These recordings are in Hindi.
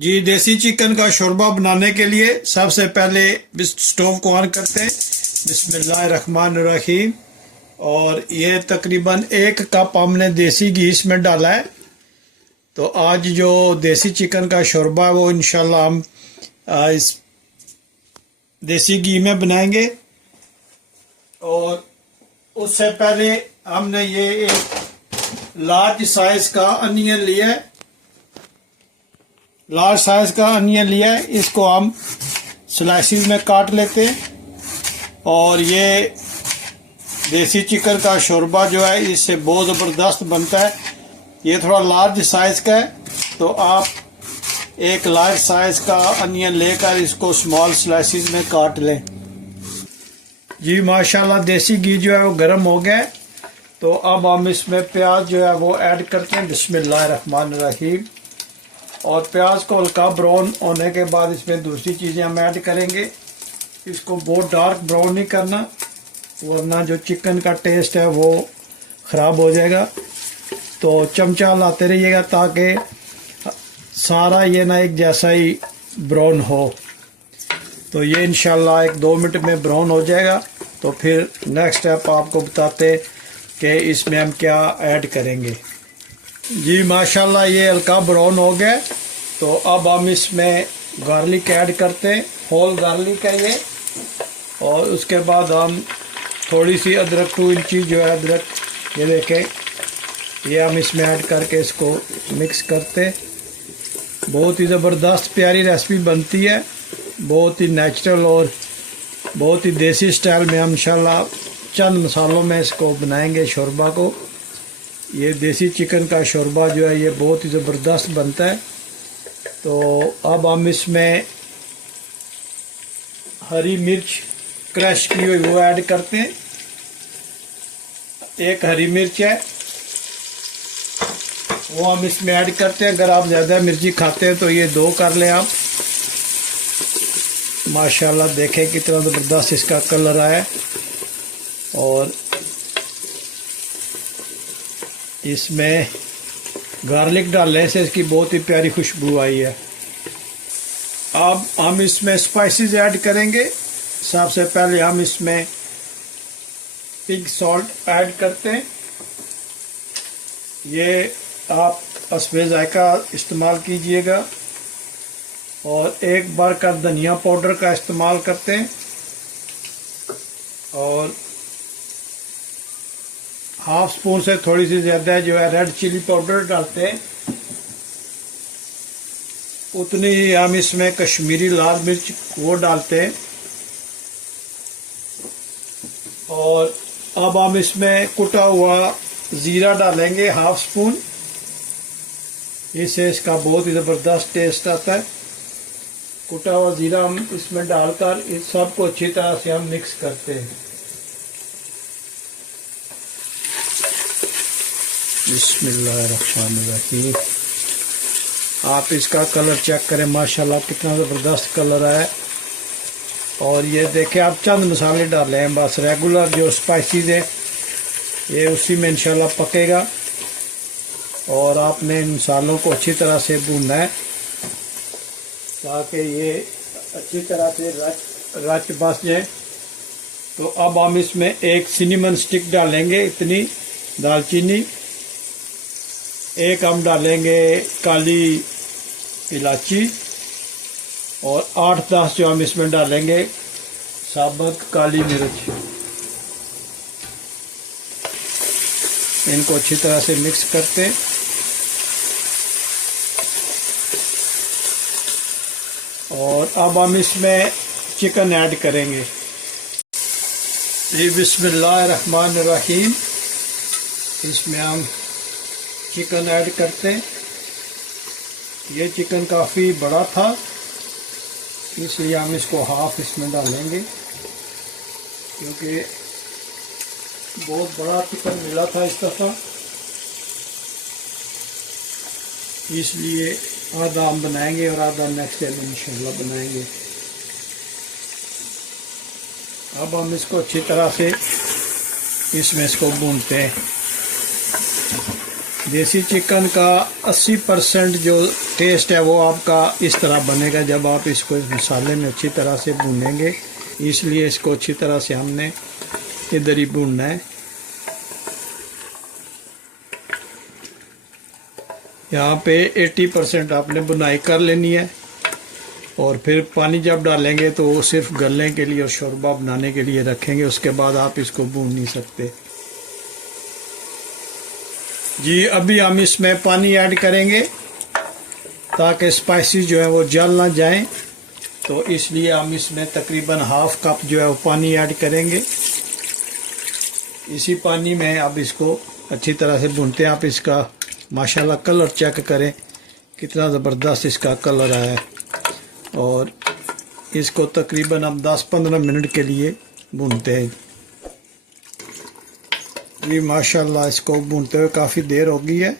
जी, देसी चिकन का शोरबा बनाने के लिए सबसे पहले स्टोव को ऑन करते हैं। बिस्मिल्लाहिर्रहमानिर्रहीम। और ये तकरीबन 1 कप हमने देसी घी इसमें डाला है। तो आज जो देसी चिकन का शोरबा है वो इंशाल्लाह हम इस देसी घी में बनाएंगे। और उससे पहले हमने ये एक लार्ज साइज का अनियन लिया है। लार्ज साइज का अनियन लिया है, इसको हम स्लाइसिस में काट लेते हैं। और ये देसी चिकन का शोरबा जो है इससे बहुत ज़बरदस्त बनता है। ये थोड़ा लार्ज साइज का है, तो आप एक लार्ज साइज का अनियन लेकर इसको स्मॉल स्लाइसिस में काट लें। जी माशाल्लाह, देसी घी जो है वो गर्म हो गया है। तो अब हम इसमें प्याज जो है वो ऐड करते हैं। बिस्मिल्लाहिर्रहमानिर्रहीम। और प्याज को हल्का ब्राउन होने के बाद इसमें दूसरी चीज़ें हम ऐड करेंगे। इसको बहुत डार्क ब्राउन नहीं करना, वरना जो चिकन का टेस्ट है वो ख़राब हो जाएगा। तो चमचा लाते रहिएगा ताकि सारा ये ना एक जैसा ही ब्राउन हो। तो ये इंशाल्लाह 1-2 मिनट में ब्राउन हो जाएगा। तो फिर नेक्स्ट स्टेप आपको बताते कि इसमें हम क्या ऐड करेंगे। जी माशाल्लाह, ये हल्का ब्राउन हो गया। तो अब हम इसमें गार्लिक ऐड करते हैं, होल गार्लिक है ये। और उसके बाद हम थोड़ी सी अदरक, 2 इंची जो है अदरक, ये देखें, ये हम इसमें ऐड करके इसको मिक्स करते। बहुत ही ज़बरदस्त प्यारी रेसिपी बनती है, बहुत ही नेचुरल और बहुत ही देसी स्टाइल में हम इंशाल्लाह चंद मसालों में इसको बनाएंगे शोरबा को। ये देसी चिकन का शोरबा जो है ये बहुत ही ज़बरदस्त बनता है। तो अब हम इसमें हरी मिर्च क्रश की हुई वो ऐड करते हैं। 1 हरी मिर्च है वो हम इसमें ऐड करते हैं। अगर आप ज़्यादा मिर्ची खाते हैं तो ये 2 कर लें आप। माशाल्लाह देखें कितना ज़बरदस्त इसका कलर आया। और इसमें गार्लिक डालने से इसकी बहुत ही प्यारी खुशबू आई है। अब हम इसमें स्पाइसेस ऐड करेंगे। सबसे पहले हम इसमें पिग सॉल्ट ऐड करते हैं। ये आप हस्बे जायका इस्तेमाल कीजिएगा। और 1 बार का धनिया पाउडर का इस्तेमाल करते हैं। और ½ स्पून से थोड़ी सी ज़्यादा जो है रेड चिली पाउडर डालते हैं। उतनी ही हम इसमें कश्मीरी लाल मिर्च वो डालते हैं। और अब हम इसमें कुटा हुआ ज़ीरा डालेंगे ½ स्पून। इससे इसका बहुत ही ज़बरदस्त टेस्ट आता है। कुटा हुआ ज़ीरा हम इसमें डालकर इस सबको अच्छी तरह से हम मिक्स करते हैं। बिस्मिल्लाहिर्रहमानिर्रहीम। आप इसका कलर चेक करें, माशाल्लाह कितना ज़बरदस्त कलर आया। और ये देखें, आप चंद मसाले डाले हैं बस, रेगुलर जो स्पाइसेस है ये उसी में इंशाल्लाह पकेगा। और आपने इन मसालों को अच्छी तरह से भूनना है ताकि ये अच्छी तरह से रच बस जाए। तो अब हम इसमें 1 सिनेमन स्टिक डालेंगे, इतनी दालचीनी। 1 हम डालेंगे काली इलायची। और 8-10 जो हम इसमें डालेंगे साबुत काली मिर्च। इनको अच्छी तरह से मिक्स करते। और अब हम इसमें चिकन ऐड करेंगे। जी बिस्मिल्लाहिर्रहमानिर्रहीम। इसमें हम चिकन ऐड करते हैं। ये चिकन काफ़ी बड़ा था, इसलिए हम इसको ½ इसमें डालेंगे, क्योंकि बहुत बड़ा चिकन मिला था इस दफ़ा, इसलिए आधा हम बनाएंगे और आधा नेक्स्ट टाइम इंशाल्लाह बनाएंगे। अब हम इसको अच्छी तरह से इसमें इसको भूनते हैं। देसी चिकन का 80% जो टेस्ट है वो आपका इस तरह बनेगा जब आप इसको इस मसाले में अच्छी तरह से भूनेंगे। इसलिए इसको अच्छी तरह से हमने इधर ही भूनना है। यहाँ पे 80% आपने बुनाई कर लेनी है और फिर पानी जब डालेंगे तो वो सिर्फ गलने के लिए और शोरबा बनाने के लिए रखेंगे। उसके बाद आप इसको भून नहीं सकते। जी अभी हम इसमें पानी ऐड करेंगे ताकि स्पाइसेस जो है वो जल ना जाएं, तो इसलिए हम इसमें तकरीबन हाफ कप जो है वो पानी ऐड करेंगे। इसी पानी में अब इसको अच्छी तरह से भूनते हैं। आप इसका माशाल्लाह कलर चेक करें, कितना ज़बरदस्त इसका कलर आया है। और इसको तकरीबन हम 10-15 मिनट के लिए भूनते हैं। ये माशाल्लाह इसको भूनते हुए काफ़ी देर हो गई है।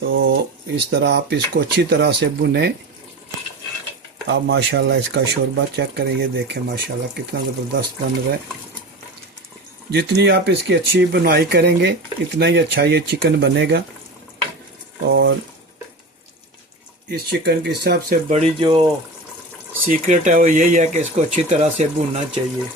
तो इस तरह आप इसको अच्छी तरह से भुने। आप माशाल्लाह इसका शोरबा चेक करें, ये देखें माशाल्लाह कितना ज़बरदस्त बन रहा है। जितनी आप इसकी अच्छी बुनाई करेंगे इतना ही अच्छा ये चिकन बनेगा। और इस चिकन की सबसे बड़ी जो सीक्रेट है वो यही है कि इसको अच्छी तरह से भूनना चाहिए।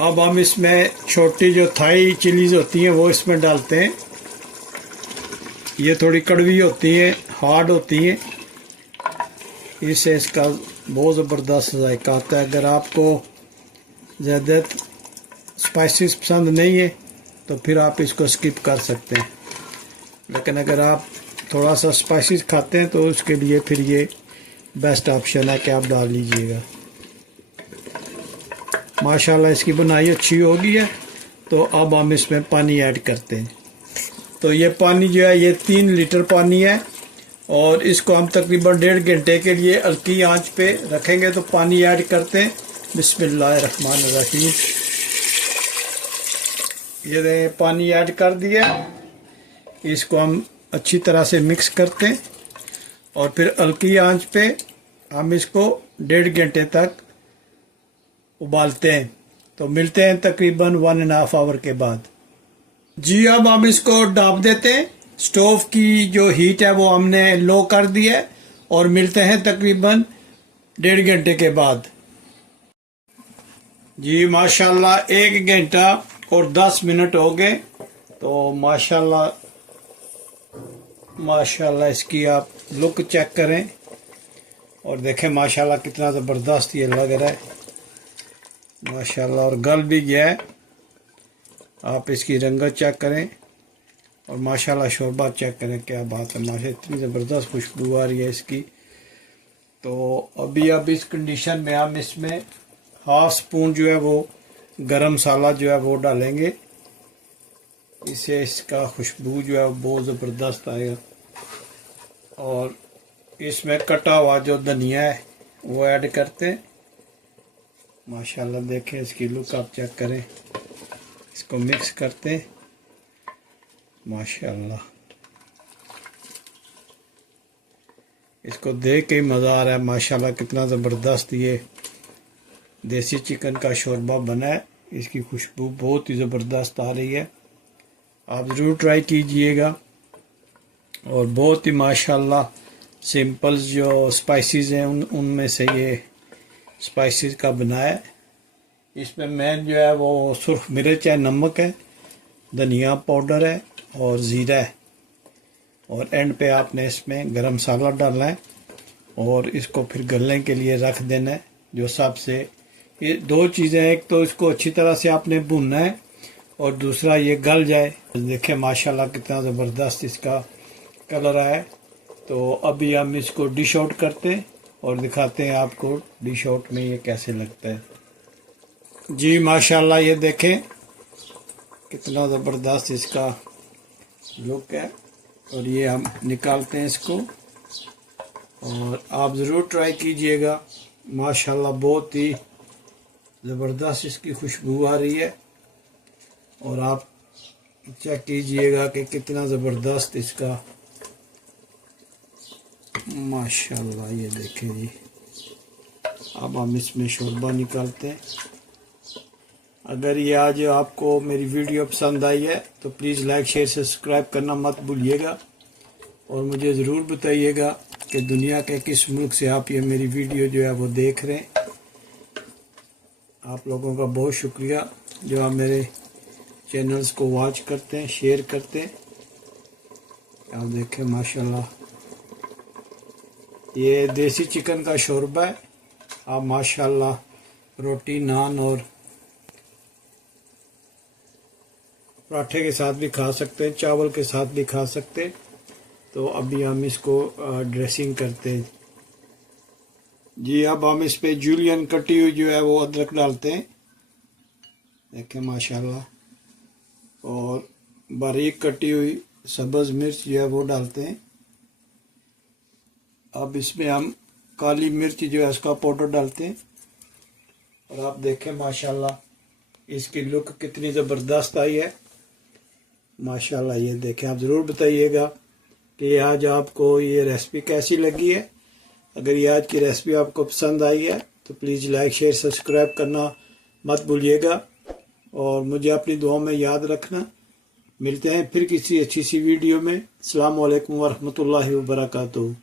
अब हम इसमें छोटी जो थाई चिलीज होती हैं वो इसमें डालते हैं। ये थोड़ी कड़वी होती हैं, हार्ड होती हैं, इससे इसका बहुत ज़बरदस्त जायका आता है। अगर आपको ज़्यादा स्पाइसेस पसंद नहीं है तो फिर आप इसको स्किप कर सकते हैं, लेकिन अगर आप थोड़ा सा स्पाइसेस खाते हैं तो उसके लिए फिर ये बेस्ट ऑप्शन है कि आप डाल लीजिएगा। माशाल्लाह इसकी बुनाई अच्छी हो गई है। तो अब हम इसमें पानी ऐड करते हैं। तो ये पानी जो है ये 3 लीटर पानी है और इसको हम तकरीबन 1.5 घंटे के लिए हल्की आंच पे रखेंगे। तो पानी ऐड करते हैं। बिस्मिल्लाहिर्रहमानिर्रहीम। ये देखें पानी ऐड कर दिया। इसको हम अच्छी तरह से मिक्स करते हैं और फिर हल्की आंच पे हम इसको 1.5 घंटे तक उबालते हैं। तो मिलते हैं तकरीबन 1.5 आवर के बाद। जी अब हम इसको ढाँप देते हैं। स्टोव की जो हीट है वो हमने लो कर दी है और मिलते हैं तकरीबन 1.5 घंटे के बाद। जी माशाल्लाह 1 घंटा और 10 मिनट हो गए। तो माशाल्लाह इसकी आप लुक चेक करें और देखें माशाल्लाह कितना ज़बरदस्त ये लग रहा है माशाल्लाह। और गल भी गया है। आप इसकी रंगत चेक करें और माशाल्लाह शोरबा चेक करें, क्या बात है माशाल्लाह, इतनी ज़बरदस्त खुशबू आ रही है इसकी। तो अभी अब इस कंडीशन में हम इसमें हाफ स्पून जो है वो गरम मसाला जो है वो डालेंगे। इससे इसका खुशबू जो है वो बहुत ज़बरदस्त आएगा। और इसमें कटा हुआ जो धनिया है वो ऐड करते हैं। माशाल्लाह देखें इसकी लुक आप चेक करें। इसको मिक्स करते हैं माशाल्लाह। इसको देख के ही मज़ा आ रहा है माशाल्लाह, कितना ज़बरदस्त ये देसी चिकन का शोरबा बना है। इसकी खुशबू बहुत ही ज़बरदस्त आ रही है। आप ज़रूर ट्राई कीजिएगा। और बहुत ही माशाल्लाह सिंपल जो स्पाइसेस हैं उनमें से ये स्पाइसेस का बना है। इसमें मेन जो है वो सुर्ख मिर्च है, नमक है, धनिया पाउडर है और ज़ीरा है। और एंड पे आपने इसमें गरम मसाला डालना है और इसको फिर गलने के लिए रख देना है। जो सबसे ये 2 चीज़ें, एक तो इसको अच्छी तरह से आपने भूनना है और दूसरा ये गल जाए। देखिए माशाल्लाह कितना ज़बरदस्त इसका कलर है। तो अभी हम इसको डिश आउट करते हैं और दिखाते हैं आपको डिश आउट में ये कैसे लगता है। जी माशाल्लाह ये देखें कितना ज़बरदस्त इसका लुक है। और ये हम निकालते हैं इसको और आप ज़रूर ट्राई कीजिएगा। माशाल्लाह बहुत ही ज़बरदस्त इसकी खुशबू आ रही है। और आप चेक कीजिएगा कि कितना ज़बरदस्त इसका माशाल्लाह ये देखें जी। अब हम इसमें शोरबा निकालते हैं। अगर ये आज आपको मेरी वीडियो पसंद आई है तो प्लीज़ लाइक शेयर सब्सक्राइब करना मत भूलिएगा, और मुझे ज़रूर बताइएगा कि दुनिया के किस मुल्क से आप ये मेरी वीडियो जो है वो देख रहे हैं। आप लोगों का बहुत शुक्रिया जो आप मेरे चैनल्स को वॉच करते हैं, शेयर करते हैं। आप देखें माशाल्लाह ये देसी चिकन का शोरबा है। आप माशाल्लाह रोटी, नान और पराठे के साथ भी खा सकते हैं, चावल के साथ भी खा सकते हैं। तो अभी हम इसको ड्रेसिंग करते हैं जी। अब हम इस पे जूलियन कटी हुई जो है वो अदरक डालते हैं, देखें माशाल्लाह, और बारीक कटी हुई सब्ज़ मिर्च जो है वो डालते हैं। अब इसमें हम काली मिर्च जो है उसका पाउडर डालते हैं, और आप देखें माशाल्लाह इसकी लुक कितनी ज़बरदस्त आई है माशाल्लाह। ये देखें, आप ज़रूर बताइएगा कि आज आपको ये रेसिपी कैसी लगी है। अगर ये आज की रेसिपी आपको पसंद आई है तो प्लीज़ लाइक शेयर सब्सक्राइब करना मत भूलिएगा, और मुझे अपनी दुआ में याद रखना। मिलते हैं फिर किसी अच्छी सी वीडियो में। अस्सलाम वालेकुम वरहमतुल्लाहि वबरकातुहू।